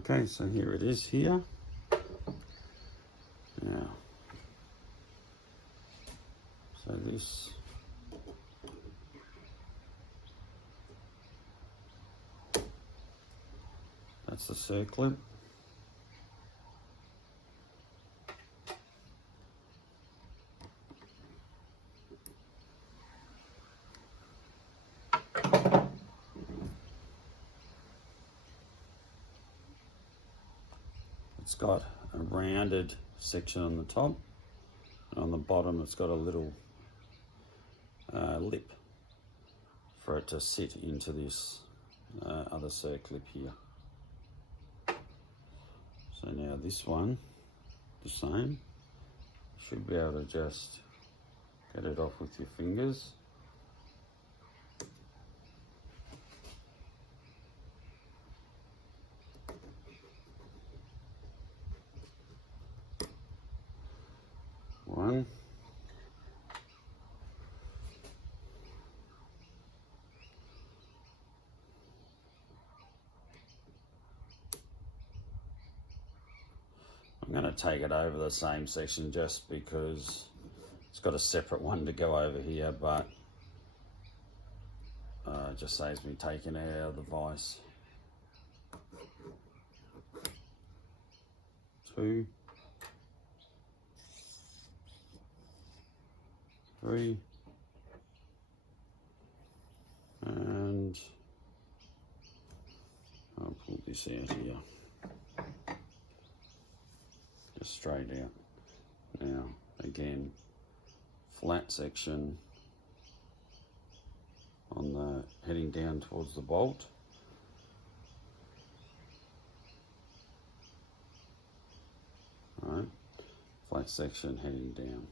Okay, so here it is here. Now, so this that's the circlip. It's got a rounded section on the top, and on the bottom it's got a little lip for it to sit into this other circlip here. So now this one, the same. Should be able to just get it off with your fingers. One. I'm going to take it over the same section just because it's got a separate one to go over here, but it just saves me taking it out of the vise. 2, 3, and I'll pull this out here. Just straight out. Now, again, flat section on the heading down towards the bolt. All right, flat section heading down.